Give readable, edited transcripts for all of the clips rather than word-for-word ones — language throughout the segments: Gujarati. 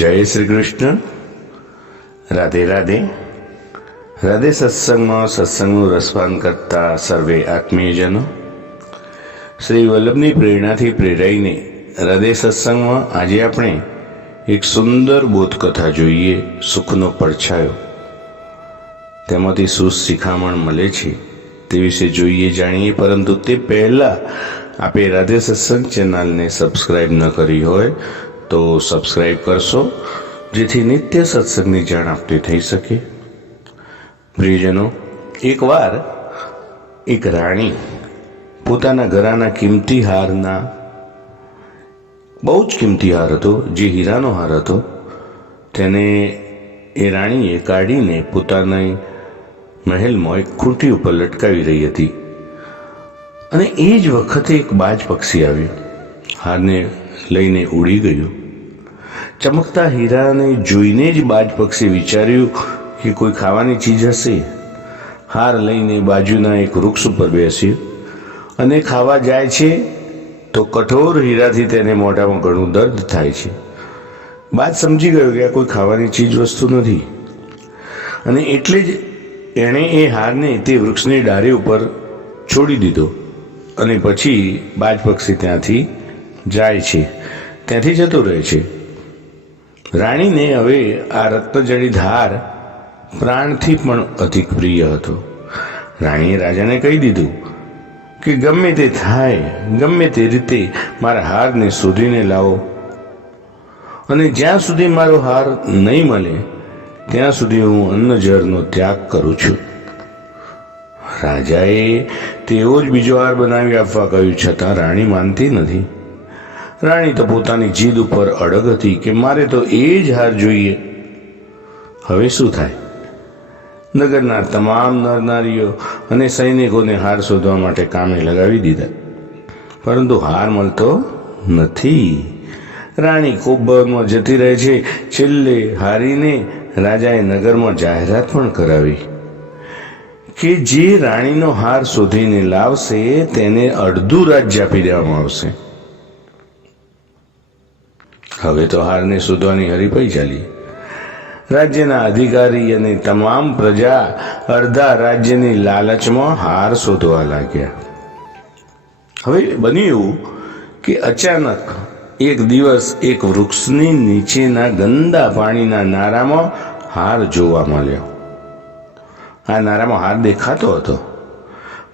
જય શ્રી કૃષ્ણ. રાધે રાધે. રાધે સત્સંગમાં સત્સંગનું રસપાન કરતા સર્વે આત્મીયજનો, શ્રી વલ્લભની પ્રેરણાથી પ્રેરાઈને રાધે સત્સંગમાં આજે આપણે એક સુંદર બોધકથા જોઈએ. સુખનો પડછાયો. તેમાંથી શું શિખામણ મળે છે તે વિશે જોઈએ, જાણીએ. પરંતુ તે પહેલાં આપે રાધે સત્સંગ ચેનલને સબસ્ક્રાઈબ ન કરી હોય તો સબસ્ક્રાઈબ કરશો, જેથી નિત્ય સત્સંગની જાણ આપતી થઈ શકે. પ્રિયજનો, એકવાર એક રાણી પોતાના ઘરાના કિંમતી હારના, બહુ જ કિંમતી હાર હતો, જે હીરાનો હાર હતો, તેને એ રાણીએ કાઢીને પોતાના મહેલમાં એક ખૂંટી ઉપર લટકાવી રહી હતી. અને એ જ વખતે એક બાજ પક્ષી આવ્યું, હારને લઈને ઉડી ગયું. ચમકતા હીરાને જોઈને જ બાજ પક્ષી વિચાર્યું કે કોઈ ખાવાની ચીજ હશે. હાર લઈને બાજુના એક વૃક્ષ ઉપર બેસ્યું અને ખાવા જાય છે તો કઠોર હીરાથી તેને મોઢામાં ઘણું દર્દ થાય છે. બાજ સમજી ગયો કે આ કોઈ ખાવાની ચીજ વસ્તુ નથી, અને એટલે જ એણે એ હારને તે વૃક્ષની ડાળી ઉપર છોડી દીધો. અને પછી બાજ પક્ષી ત્યાંથી જાય છે, ત્યાંથી જતો રહે છે. રાણીને હવે આ રત્નજડિત હાર પ્રાણથી પણ અધિક પ્રિય હતો. રાણીએ રાજાને કહી દીધું કે ગમે તે થાય, ગમે તે રીતે મારા હારને શોધીને લાવો, અને જ્યાં સુધી મારો હાર નહીં મળે ત્યાં સુધી હું અન્ન જળનો ત્યાગ કરું છું. રાજાએ તેવો જ બીજો હાર બનાવી આપવા કહ્યું, છતાં રાણી માનતી નથી. રાણી તો પોતાની જીદ ઉપર અડગ હતી કે મારે તો એ જ હાર જોઈએ. હવે શું થાય? નગરના તમામ નરનારીઓ અને સૈનિકોને હાર શોધવા માટે કામે લગાવી દીધા, પરંતુ હાર મળતો નથી. રાણી કોપભાવમાં જતી રહે છે. છેલ્લે હારીને રાજાએ નગરમાં જાહેરાત પણ કરાવી કે જે રાણીનો હાર શોધીને લાવશે તેને અડધું રાજ્ય આપી દેવામાં આવશે. હવે તો હારને શોધવાની હરીફાઈ ચાલી. રાજ્યના અધિકારી અને તમામ પ્રજા અડધા રાજ્યની લાલચમાં હાર શોધવા લાગ્યા. હવે બન્યું એવું કે અચાનક એક દિવસ એક વૃક્ષની નીચેના ગંદા પાણીના નારામાં હાર જોવા મળ્યો. આ નારામાં હાર દેખાતો હતો,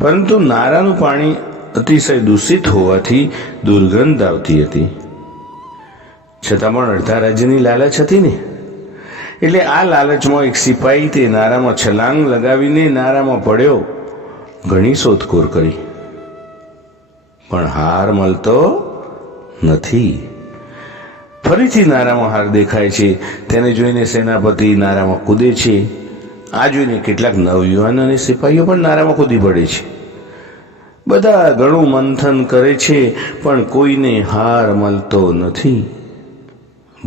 પરંતુ નારાનું પાણી અતિશય દૂષિત હોવાથી દુર્ગંધ આવતી હતી. છતાં પણ અડધા રાજ્યની લાલચ હતી ને, એટલે આ લાલચમાં એક સિપાહી તે નારામાં છલાંગ લગાવીને નારામાં પડ્યો. ઘણી શોધખોળ કરી, પણ હાર મળતો નથી. ફરીથી નારામાં હાર દેખાય છે. તેને જોઈને સેનાપતિ નારામાં કૂદે છે. આ જોઈને કેટલાક નવયુવાન અને સિપાહીઓ પણ નારામાં કૂદી પડે છે. બધા ઘણું મંથન કરે છે, પણ કોઈને હાર મળતો નથી.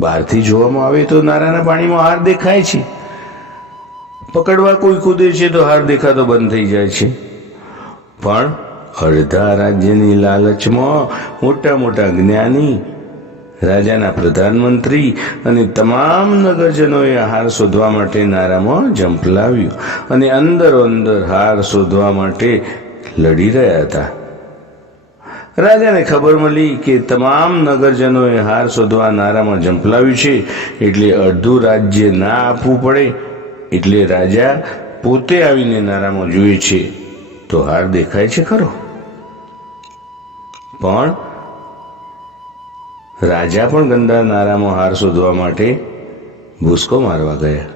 બહારથી જોવામાં આવે તો નારાના પાણીમાં હાર દેખાય છે. પકડવા કોઈ કૂદે છે તો હાર દેખાતો બંધ થઈ જાય છે. પણ અડધા રાજ્યની લાલચમાં મોટા મોટા જ્ઞાની, રાજાના પ્રધાનમંત્રી અને તમામ નગરજનોએ હાર શોધવા માટે નારામાં ઝંપલાવ્યું અને અંદરો અંદર હાર શોધવા માટે લડી રહ્યા હતા. રાજાને ખબર મળી કે તમામ નગરજનોએ હાર શોધવા નારામાં ઝંપલાવ્યું છે, એટલે અડધું રાજ્ય ના આપવું પડે. એટલે રાજા પોતે આવીને નારામાં જુએ છે તો હાર દેખાય છે ખરો. પણ રાજા પણ ગંદા નારામાં હાર શોધવા માટે ભૂસકો મારવા ગયા.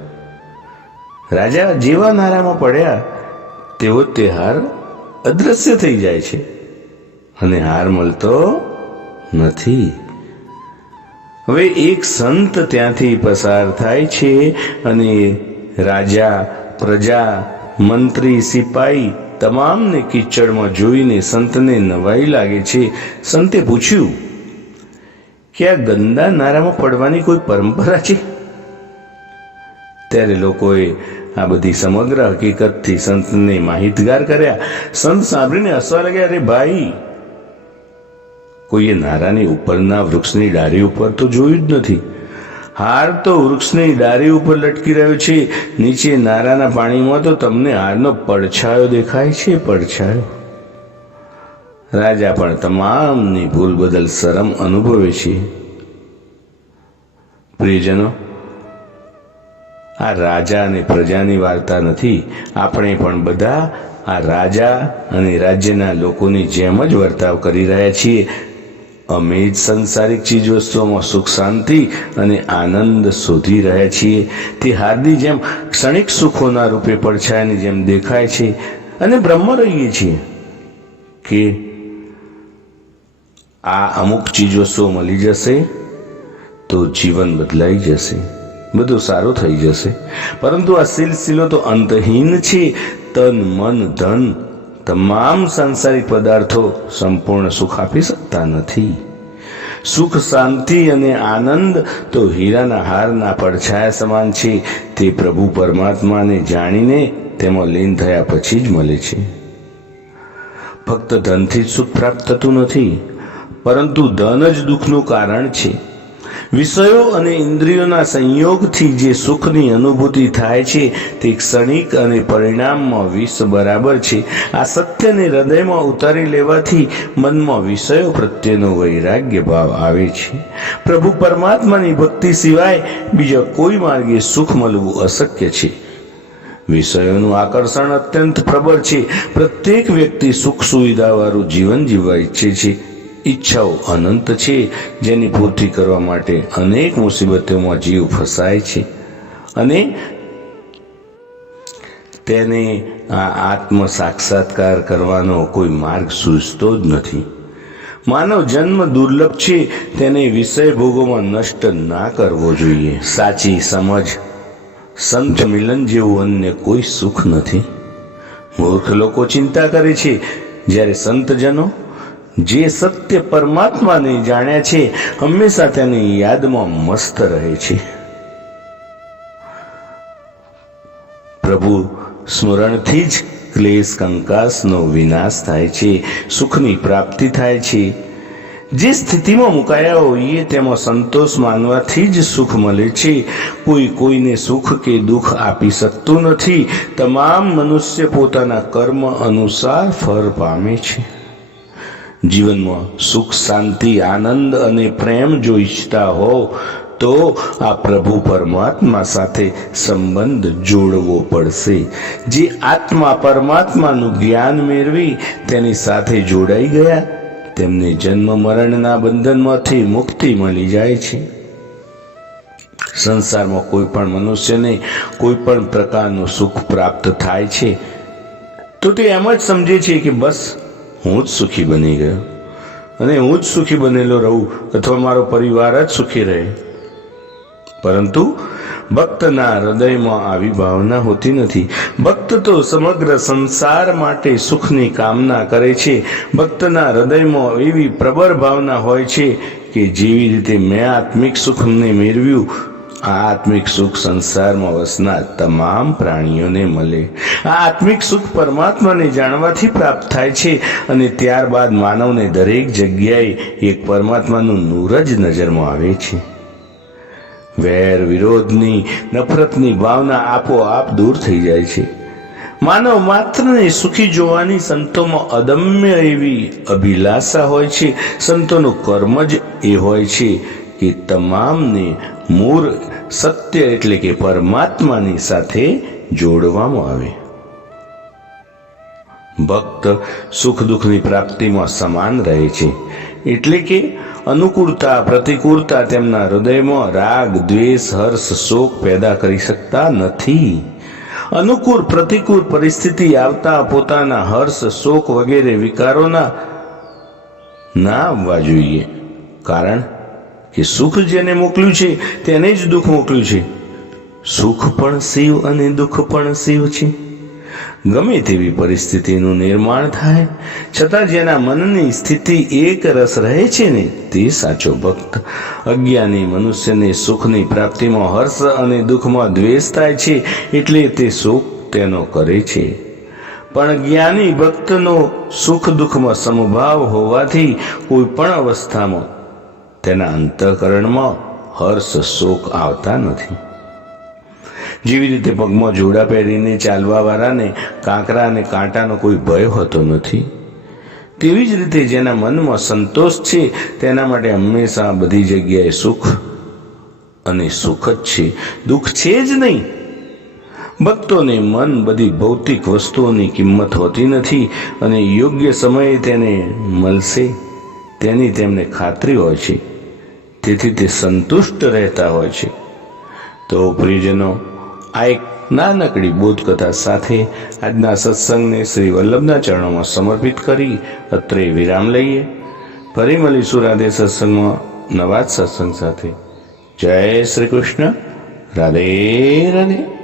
રાજા જેવા નારામાં પડ્યા તેવો તે હાર અદ્રશ્ય થઈ જાય છે અને હાર મળતો નથી. હવે એક સંત ત્યાંથી પસાર થાય છે અને રાજા, પ્રજા, મંત્રી, સિપાહી તમામને કીચડમાં જોઈને સંતને નવાઈ લાગે છે. સંતે પૂછ્યું કે આ ગંદા નારામાં પડવાની કોઈ પરંપરા છે? ત્યારે લોકોએ આ બધી સમગ્ર હકીકતથી સંતને માહિતગાર કર્યા. સંત સાંભળીને હસવા લાગ્યા. અરે ભાઈ, કોઈએ નારાની ઉપરના વૃક્ષની ડાળી ઉપર તો જોયું જ નથી. હાર તો વૃક્ષની ડાળી ઉપર લટકી રહ્યો છે, નીચે નારાના પાણીમાં તો તમને હારનો પડછાયો દેખાય છે, પડછાયો. રાજા પણ તમામની ભૂલ બદલ શરમ અનુભવે છે. પ્રિયજનો, આ રાજા અને પ્રજાની વાર્તા નથી. આપણે પણ બધા આ રાજા અને રાજ્યના લોકોની જેમ જ વર્તાવ કરી રહ્યા છીએ. અમે જ સંસારિક ચીજ વસ્તુઓમાં સુખ શાંતિ અને આનંદ શોધી રહ્યા છીએ. તે હારની જેમ ક્ષણિક સુખોના રૂપે પડછાયાની જેમ દેખાય છે અને બ્રહ્મ રહીએ છીએ કે આ અમુક ચીજ વસ્તુઓ મળી જશે તો જીવન બદલાઈ જશે, બધું સારું થઈ જશે. પરંતુ આ સિલસિલો તો અંતહીન છે. તન મન ધન તમામ સાંસારિક પદાર્થો સંપૂર્ણ સુખ આપી શકતા નથી. સુખ શાંતિ અને આનંદ તો હીરાના હારના પડછાયા સમાન છે. તે પ્રભુ પરમાત્માને જાણીને તેમાં લીન થયા પછી જ મળે છે. ફક્ત ધનથી જ સુખ પ્રાપ્ત થતું નથી, પરંતુ ધન જ દુઃખનું કારણ છે. વિષયો અને ઇન્દ્રિયોના સંયોગથી જે સુખની અનુભૂતિ થાય છે તે ક્ષણિક અને પરિણામમાં વિષ બરાબર છે. આ સત્યને હૃદયમાં ઉતારી લેવાથી મનમાં વિષયો પ્રત્યેનો વૈરાગ્ય ભાવ આવે છે. પ્રભુ પરમાત્માની ભક્તિ સિવાય બીજા કોઈ માર્ગે સુખ મળવું અશક્ય છે. વિષયોનું આકર્ષણ અત્યંત પ્રબળ છે. પ્રત્યેક વ્યક્તિ સુખ સુવિધાવાળું જીવન જીવવા ઈચ્છે છે. ઈચ્છાઓ અનંત છે, જેની પૂર્તિ કરવા માટે અનેક મુસીબતોમાં જીવ ફસાય છે અને તેને આ આત્મ સાક્ષાત્કાર કરવાનો કોઈ માર્ગ સૂઝતો જ નથી. માનવ જન્મ દુર્લભ છે, તેને વિષય ભોગોમાં નષ્ટ ના કરવો જોઈએ. સાચી સમજ, સંત મિલન જેવું અન્ય કોઈ સુખ નથી. મૂર્ખ લોકો ચિંતા કરે છે, જ્યારે સંતજનો જે સત્ય પરમાત્માને જાણ્યા છે હંમેશા તેની યાદમાં મસ્ત રહે છે. પ્રભુ સ્મરણથી જ ક્લેશ કંકાસનો વિનાશ થાય છે, સુખની પ્રાપ્તિ થાય છે. જે સ્થિતિમાં મુકાયા હોઈએ તેમાં સંતોષ માનવાથી જ સુખ મળે છે. કોઈ કોઈને સુખ કે દુઃખ આપી શકતું નથી. તમામ મનુષ્ય પોતાના કર્મ અનુસાર ફળ પામે છે. જીવનમાં સુખ શાંતિ આનંદ અને પ્રેમ જો ઈચ્છતા હો તો આ પ્રભુ પરમાત્મા સાથે સંબંધ જોડવો પડશે. જે આત્મા પરમાત્માનું જ્ઞાન મેળવી તેની સાથે જોડાઈ ગયા તેમને જન્મ મરણના બંધનમાંથી મુક્તિ મળી જાય છે. સંસારમાં કોઈ પણ મનુષ્યને કોઈ પણ પ્રકારનું સુખ પ્રાપ્ત થાય છે તો તે એમ જ સમજે છે કે બસ હું જ સુખી બની ગયો અને હું જ સુખી બનેલો રહું અથવા મારો પરિવાર જ સુખી રહે. પરંતુ ભક્તના હૃદયમાં આવી ભાવના હોતી નથી. ભક્ત તો સમગ્ર સંસાર માટે સુખની કામના કરે છે. ભક્તના હૃદયમાં એવી પ્રબળ ભાવના હોય છે કે જેવી રીતે મેં આત્મિક સુખને મેળવ્યું, આ આત્મિક સુખ સંસારમાં વસનાર તમામ પ્રાણીઓને મળે. આ આત્મિક સુખ પરમાત્માને જાણવાથી પ્રાપ્ત થાય છે અને ત્યારબાદ માનવને દરેક જગ્યાએ એક પરમાત્માનું નૂર જ નજરમાં આવે છે. વેર વિરોધની નફરતની ભાવના આપોઆપ દૂર થઈ જાય છે. માનવ માત્રને સુખી જોવાની સંતોમાં અદમ્ય એવી અભિલાષા હોય છે. સંતોનું કર્મ જ એ હોય છે કે તમામને મૂળ સત્ય એટલે કે પરમાત્માની સાથે જોડવામાં આવે. ભક્ત સુખ દુઃખની પ્રાપ્તિમાં સમાન રહે છે. એટલે કે અનુકૂળતા પ્રતિકૂળતા તેમના હૃદયમાં રાગ દ્વેષ હર્ષ શોક પેદા કરી શકતા નથી. અનુકૂળ પ્રતિકૂળ પરિસ્થિતિ આવતા પોતાના હર્ષ શોક વગેરે વિકારોના ના આવવા જોઈએ. કારણ કે સુખ જેને મોકલ્યું છે તેને જ દુઃખ મોકલ્યું છે. સુખ પણ શિવ અને દુઃખ પણ શિવ છે. ગમે તેવી પરિસ્થિતિનું નિર્માણ થાય છતાં જેના મનની સ્થિતિ એક રસ રહે છે ને તે સાચો ભક્ત. અજ્ઞાની મનુષ્યને સુખની પ્રાપ્તિમાં હર્ષ અને દુઃખમાં દ્વેષ થાય છે એટલે તે સુખ તેનો કરે છે. પણ જ્ઞાની ભક્તનો સુખ દુઃખમાં સમભાવ હોવાથી કોઈ પણ અવસ્થામાં તેના અંતઃકરણમાં હર્ષ શોક આવતા નથી. જેવી રીતે પગમાં જોડા પહેરીને ચાલવા વાળાને કાંકરા અને કાંટાનો કોઈ ભય હોતો નથી, તેવી જ રીતે જેના મનમાં સંતોષ છે તેના માટે હંમેશા બધી જગ્યાએ સુખ અને સુખ જ છે, દુઃખ છે જ નહીં. ભક્તોને મન બધી ભૌતિક વસ્તુઓની કિંમત હોતી નથી અને યોગ્ય સમયે તેને મળશે તેની તેમને ખાતરી હોય છે, તેથી તે સંતુષ્ટ રહેતા હોય છે. તો પ્રિયજનો, આ એક નાનકડી બોધકથા સાથે આજના સત્સંગને શ્રી વલ્લભના ચરણોમાં સમર્પિત કરી અત્રે વિરામ લઈએ. ફરી મળીશું રાધે સત્સંગમાં નવા જ સત્સંગ સાથે. જય શ્રી કૃષ્ણ. રાધે રાધે.